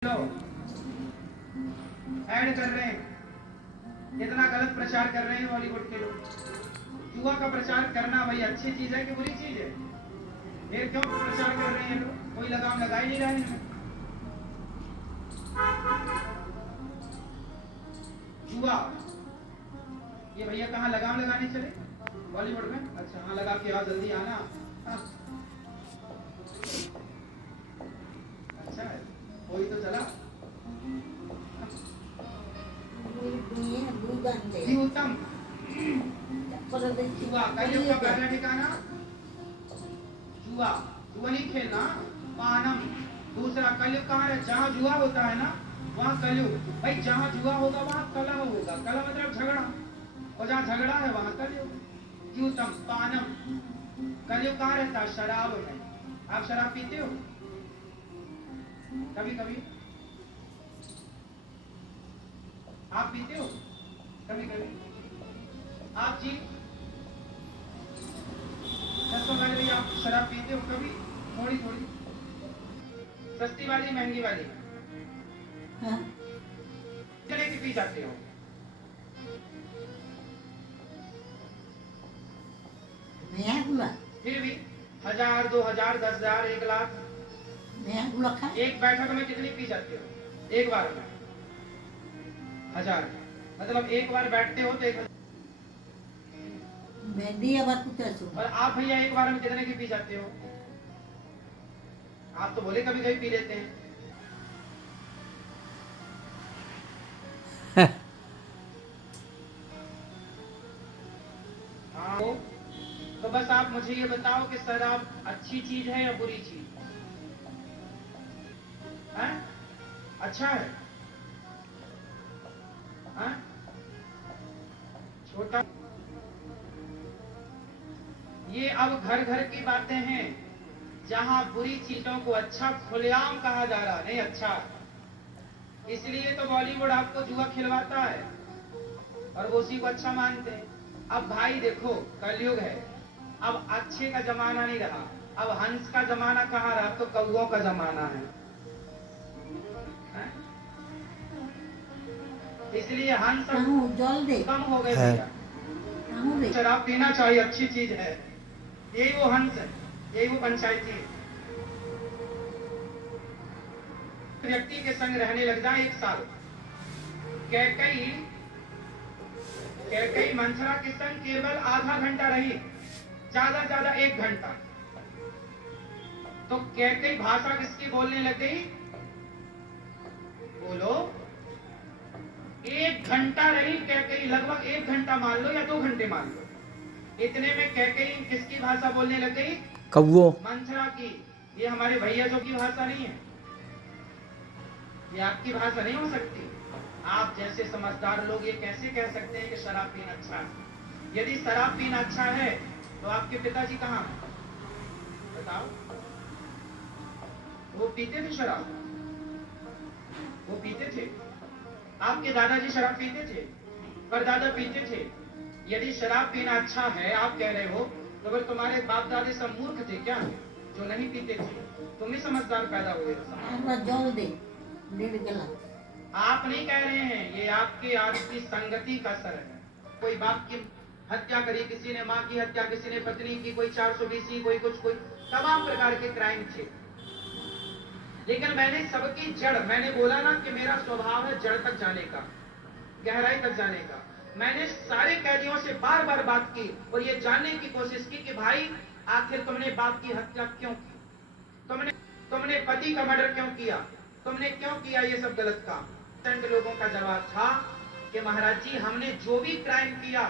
Add कर रहे हैं, इतना गलत प्रचार कर रहे हैं बॉलीवुड के लोग। जुआ का प्रचार करना भाई अच्छी चीज है कि बुरी चीज है? फिर क्यों प्रचार कर रहे हैं लोग? कोई लगाम लगा ही नहीं रहे हैं। जुआ, ये भैया कहाँ लगाम लगाने चले? बॉलीवुड में? अच्छा हाँ, लगा के आओ, जल्दी आना। हाँ। अच्छा है, कोई तो चला। उत्तम जुआ कलयुग का पहला ठिकाना जुआ। जुआ नहीं खेलना, पानम। दूसरा कलयुग कहाँ है? जहाँ जुआ होता है ना वहाँ कलयुग। भाई जहाँ जुआ होगा वहाँ कलह होगा। कलह मतलब झगड़ा, और जहाँ झगड़ा है वहाँ कलयुग। उत्तम पानम। कलयुग कहाँ रहता है? शराब में। आप शराब पीते हो कभी कभी? आप पीते हो कभी कभी? आप जी आप शराब पीते हो कभी? थोड़ी थोड़ी? सस्ती वाली महंगी वाली? हाँ। कितने की पी जाते हो? फिर भी 1000, 2000, 10,000, 1,00,000? एक बैठक में कितनी पी जाते हो एक बार में? 1000। मतलब एक बार बैठते हो तो 1,000। और आप भैया एक बार में कितने की पी जाते हो? आप तो बोले कभी कभी पी लेते हैं। हाँ, तो बस आप मुझे ये बताओ कि शराब अच्छी चीज है या बुरी चीज है? अच्छा है? हाँ? छोटा, ये अब घर घर की बातें हैं, जहां बुरी चीजों को अच्छा खुलेआम कहा जा रहा नहीं अच्छा। इसलिए तो बॉलीवुड आपको जुआ खिलवाता है और वो उसी को अच्छा मानते हैं। अब भाई देखो, कलयुग है, अब अच्छे का जमाना नहीं रहा। अब हंस का जमाना कहाँ रहा? तो कौओं का जमाना है। इसलिए हंस कम हो गए भैया। शराब पीना चाहिए, अच्छी चीज है। यही वो हंस है, यही वो पंचायती है। व्यक्ति के संग रहने लग जाए 1 साल। कैकई कैकई मंथरा के संग केवल आधा घंटा रही, ज्यादा 1 घंटा। तो कैकई भाषा किसकी बोलने लग गई? बोलो। 1 घंटा रही कैकई, लगभग 1 घंटा मान लो या 2 घंटे मान लो। इतने में कैकई किसकी भाषा बोलने लग गई? कौओ। मंथरा की। ये हमारे भैया जो की भाषा नहीं है, ये आपकी भाषा नहीं हो सकती। आप जैसे समझदार लोग ये कैसे कह सकते हैं कि शराब पीना अच्छा है? यदि शराब पीना अच्छा है तो आपके पिताजी कहाँ हैं? बताओ। वो पीते थे शराब? वो पीते थे? आपके दादाजी शराब पीते थे? परदादा पीते थे? यदि शराब पीना अच्छा है आप कह रहे हो, तो फिर तुम्हारे बाप दादे सब मूर्ख थे क्या जो नहीं पीते थे? तुम ही समझदार पैदा हुए। आप नहीं कह रहे हैं, ये आपके आज की संगति का असर है। कोई बाप की हत्या करी किसी ने, माँ की हत्या किसी ने, पत्नी की, कोई 420, कोई कुछ, कोई तमाम प्रकार के क्राइम थे। लेकिन मैंने सबकी जड़, मैंने बोला ना कि मेरा स्वभाव है जड़ तक जाने का, गहराई तक जाने का। मैंने सारे कैदियों से बार बार बात की और ये जानने की कोशिश की कि भाई आखिर तुमने बाप की हत्या क्यों की? तुमने पति का मर्डर क्यों किया? तुमने क्यों किया ये सब गलत काम? लोगों का जवाब था कि महाराज जी हमने जो भी क्राइम किया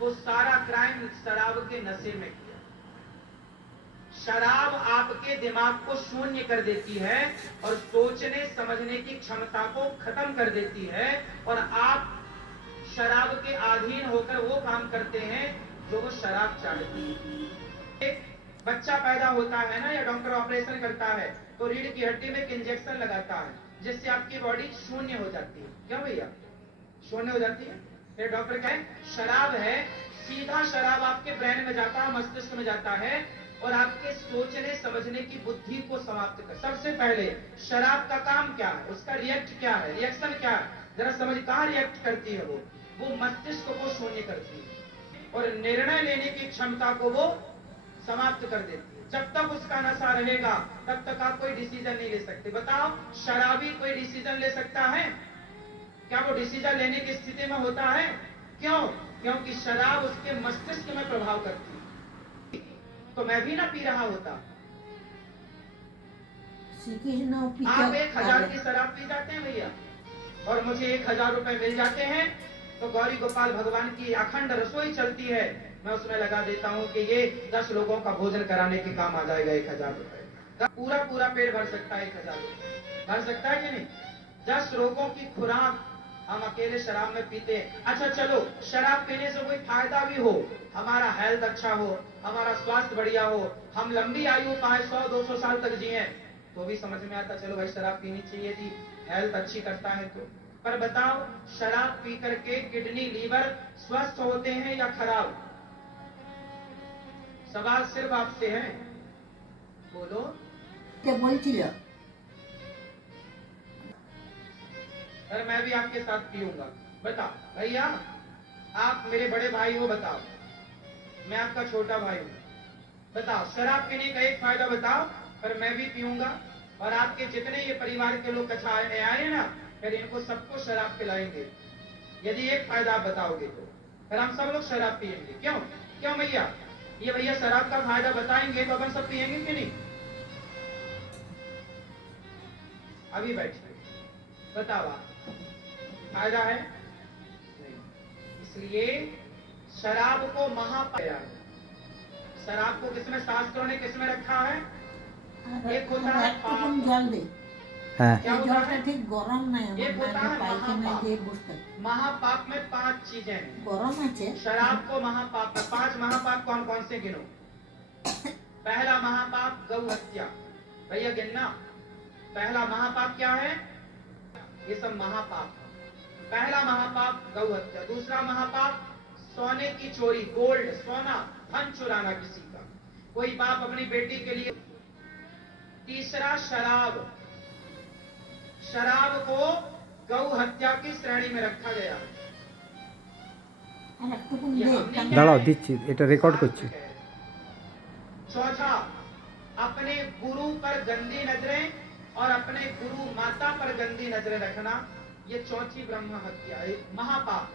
वो सारा क्राइम शराब के नशे में किया। शराब आपके दिमाग को शून्य कर देती है और सोचने समझने की क्षमता को खत्म कर देती है, और आप शराब के अधीन होकर वो काम करते हैं जो वो शराब चाहती है। एक बच्चा पैदा होता है ना, या डॉक्टर ऑपरेशन करता है तो रीढ़ की हड्डी में एक इंजेक्शन लगाता है जिससे आपकी बॉडी शून्य हो जाती है। क्यों भैया शून्य हो जाती है? फिर डॉक्टर कहे शराब है, सीधा शराब आपके ब्रेन में जाता है, मस्तिष्क में जाता है, और आपके सोचने समझने की बुद्धि को समाप्त कर। सबसे पहले शराब का काम क्या है, उसका रिएक्ट क्या है, रिएक्शन क्या है, जरा समझ। कहाँ रिएक्ट करती है वो मस्तिष्क को शून्य करती है और निर्णय लेने की क्षमता को वो समाप्त कर देती है। जब तक उसका नशा रहेगा तब तक आप कोई डिसीजन नहीं ले सकते। बताओ, शराबी कोई डिसीजन ले सकता है क्या? वो डिसीजन लेने की स्थिति में होता है? क्यों? क्योंकि शराब उसके मस्तिष्क में प्रभाव करती है। तो मैं भी ना पी रहा होता। आप 1000 की शराब पी जाते हैं भैया और मुझे 1000 रुपए मिल जाते हैं, तो गौरी गोपाल भगवान की अखंड रसोई चलती है, मैं उसमें लगा देता हूं कि ये 10 लोगों का भोजन कराने के काम आ जाएगा 1000 रुपए। पूरा पूरा पेट भर सकता है 1000 रुपए, भर सकता है कि नहीं? 10 रोगों की खुराक हम अकेले शराब में पीते हैं। अच्छा चलो, शराब पीने से कोई फायदा भी हो, हमारा हेल्थ अच्छा हो, हमारा स्वास्थ्य बढ़िया हो, हम लंबी आयु पाए, 100-200 साल तक जिए, तो भी समझ में आता, चलो भाई शराब पीनी चाहिए जी, हेल्थ अच्छी करता है तो। पर बताओ, शराब पी करके किडनी लीवर स्वस्थ होते हैं या खराब? सवाल सिर्फ आपसे है, बोलो। क्या बोलती हो? अरे मैं भी आपके साथ पीऊंगा। बताओ भैया, आप मेरे बड़े भाई हो, बताओ, मैं आपका छोटा भाई हूं, बताओ शराब पीने का एक फायदा बताओ, पर मैं भी पीऊंगा और आपके जितने ये परिवार के लोग कछा आए ना, फिर इनको सबको शराब पिलाएंगे। यदि एक फायदा आप बताओगे तो फिर हम सब लोग शराब पिएंगे। क्यों? क्यों भैया? ये भैया शराब का फायदा बताएंगे तो अपन सब पिएंगे कि नहीं? अभी बैठिए, बताओ आप, फायदा है? नहीं। इसलिए शराब को महापाप है। शराब को किसमें, शास्त्रों ने किसमें रखा है? एक होता है पाप। जल दे क्या होता है? ठीक गरम नहीं एक होता है महापाप। बुझते महापाप में 5 चीजें हैं। गरम আছে शराब को महापाप में 5 महापाप कौन कौन से गिनो? पहला महापाप गौ हत्या। भैया गिनना, पहला महापाप क्या है? ये सब महापाप। पहला महापाप गौ हत्या। दूसरा महापाप सोने की चोरी, गोल्ड, सोना, धन चुराना किसी का, कोई बाप अपनी बेटी के लिए। तीसरा शराब, शराब को गौ हत्या की श्रेणी में रखा गया है। দাঁড়াও দিচ্ছি, এটা রেকর্ড করছি। चौथा, अपने गुरु पर गंदी नजरें और अपने गुरु माता पर गंदी नजरें रखना, ये चौथी ब्रह्म हत्या, महापाप,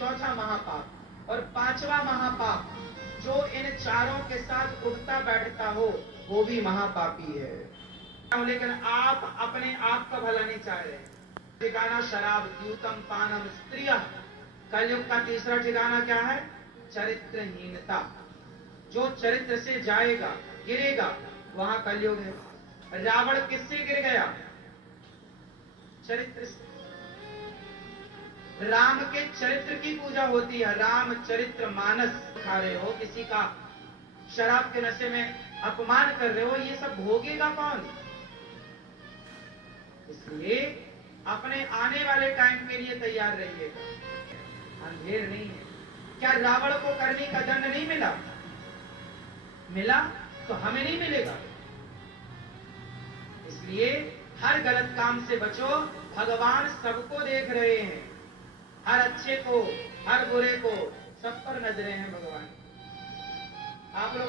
चौथा महापाप। और 5वां महापाप, जो इन चारों के साथ उठता बैठता हो वो भी महापापी है। लेकिन आप अपने आप का भला नहीं चाह रहे। ठिकाना शराब, द्यूतम पानम स्त्रिय। कलयुग का तीसरा ठिकाना क्या है? चरित्रहीनता। जो चरित्र से जाएगा, गिरेगा, वहां कलयुग है। रावण किससे गिर गया? चरित्र से। राम के चरित्र की पूजा होती है, राम चरित्र मानस खा रहे हो, किसी का शराब के नशे में अपमान कर रहे हो, ये सब भोगेगा कौन? इसलिए अपने आने वाले टाइम के लिए तैयार रहिएगा, अंधेर नहीं है। क्या रावण को करने का दंड नहीं मिला? मिला तो हमें नहीं मिलेगा। इसलिए हर गलत काम से बचो, भगवान सबको देख रहे हैं, हर अच्छे को, हर बुरे को, सब पर नजरें हैं भगवान। आप लोग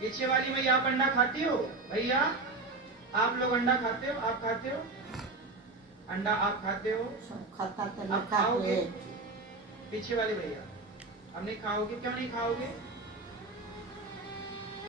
पीछे वाली मैया आप अंडा खाती हो? भैया आप लोग अंडा खाते हो? आप खाते हो अंडा? आप खाते हो? खाता आप खाओगे? पीछे वाली भैया, अब नहीं खाओगे? क्यों नहीं खाओगे?